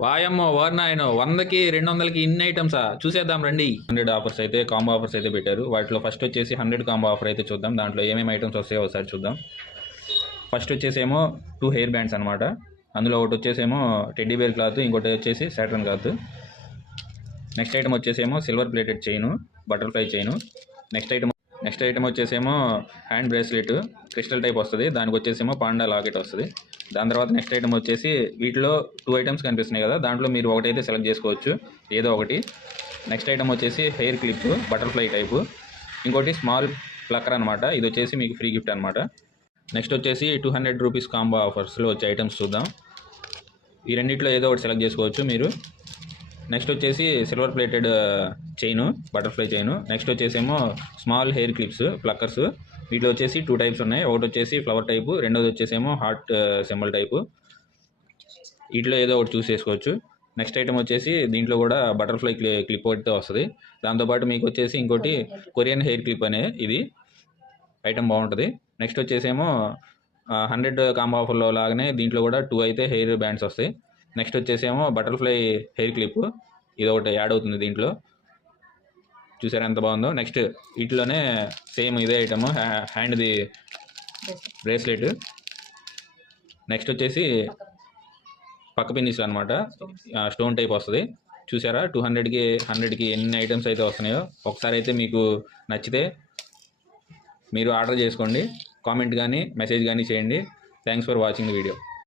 వాయమ్మో వారినాయనో 100కి 200కి ఇన్ని ఐటమ్సా చూసేద్దాం రండి. 100 ఆఫర్స్ అయితే కాంబో ఆఫర్స్ అయితే పెట్టారు. వాటిలో ఫస్ట్ వచ్చేసి 100 కాంబో ఆఫర్ అయితే చూద్దాం. దాంట్లో ఏమేమి ఐటమ్స్ వస్తాయో ఒకసారి చూద్దాం. ఫస్ట్ వచ్చేసేమో 2 హెయిర్ బ్యాండ్స్ అనమాట. అందులో ఒకటి వచ్చేసేమో టెడ్డీ బేర్ క్లాత్, ఇంకోటి వచ్చేసి సాటర్న్ క్లాత్. నెక్స్ట్ ఐటమ్ వచ్చేసేమో silver plated chain, butterfly chain. Next item వచ్చేసేమో హ్యాండ్ బ్రేస్లెట్ క్రిస్టల్ టైప్ వస్తుంది. దానికి వచ్చేసేమో పాండా లాకెట్ వస్తుంది. దాని తర్వాత నెక్స్ట్ ఐటమ్ వచ్చేసి వీటిలో 2 ఐటమ్స్ కనిపిస్తున్నాయి కదా, దాంట్లో మీరు ఒకటైతే సెలెక్ట్ చేసుకోవచ్చు, ఏదో ఒకటి. నెక్స్ట్ ఐటమ్ వచ్చేసి హెయిర్ క్లిప్ బటర్ఫ్లై టైపు, ఇంకోటి స్మాల్ ప్లక్కర్ అనమాట. ఇది వచ్చేసి మీకు ఫ్రీ గిఫ్ట్ అనమాట. నెక్స్ట్ వచ్చేసి 200 రూపీస్ కాంబో ఆఫర్స్లో వచ్చే ఐటమ్స్ చూద్దాం. ఈ రెండిట్లో ఏదో ఒకటి సెలెక్ట్ చేసుకోవచ్చు మీరు. నెక్స్ట్ వచ్చేసి silver plated chain, butterfly chain. Next వచ్చేసేమో స్మాల్ హెయిర్ క్లిప్స్ ప్లక్కర్స్. వీటిలో వచ్చేసి 2 టైప్స్ ఉన్నాయి. ఒకటి వచ్చేసి ఫ్లవర్ టైపు, రెండోది వచ్చేసేమో హార్ట్ సింబల్ టైపు. వీటిలో ఏదో ఒకటి చూస్ చేసుకోవచ్చు. నెక్స్ట్ ఐటమ్ వచ్చేసి దీంట్లో కూడా బటర్ఫ్లై క్లిప్ ఒకటి వస్తుంది. దాంతోపాటు మీకు వచ్చేసి ఇంకోటి కొరియన్ హెయిర్ క్లిప్ అనే ఇది ఐటమ్ బాగుంటుంది. నెక్స్ట్ వచ్చేసేమో 100 కాంబో ఆఫర్లో లాగానే దీంట్లో కూడా 2 అయితే హెయిర్ బ్యాండ్స్ వస్తాయి. నెక్స్ట్ వచ్చేసేమో బటర్ఫ్లై హెయిర్ క్లిప్, ఇది ఒకటి యాడ్ అవుతుంది దీంట్లో. చూసారా ఎంత బాగుందో. నెక్స్ట్ వీటిలోనే సేమ్ ఇదే ఐటమ్ హ్యాండ్ది బ్రేస్లెట్. నెక్స్ట్ వచ్చేసి పక్క పిన్నిస్లు అనమాట, స్టోన్ టైప్ వస్తుంది. చూసారా 200కి 100కి ఎన్ని ఐటమ్స్ అయితే వస్తున్నాయో. ఒకసారి అయితే మీకు నచ్చితే మీరు ఆర్డర్ చేసుకోండి. కామెంట్ కానీ మెసేజ్ కానీ చేయండి. Thanks for watching the video.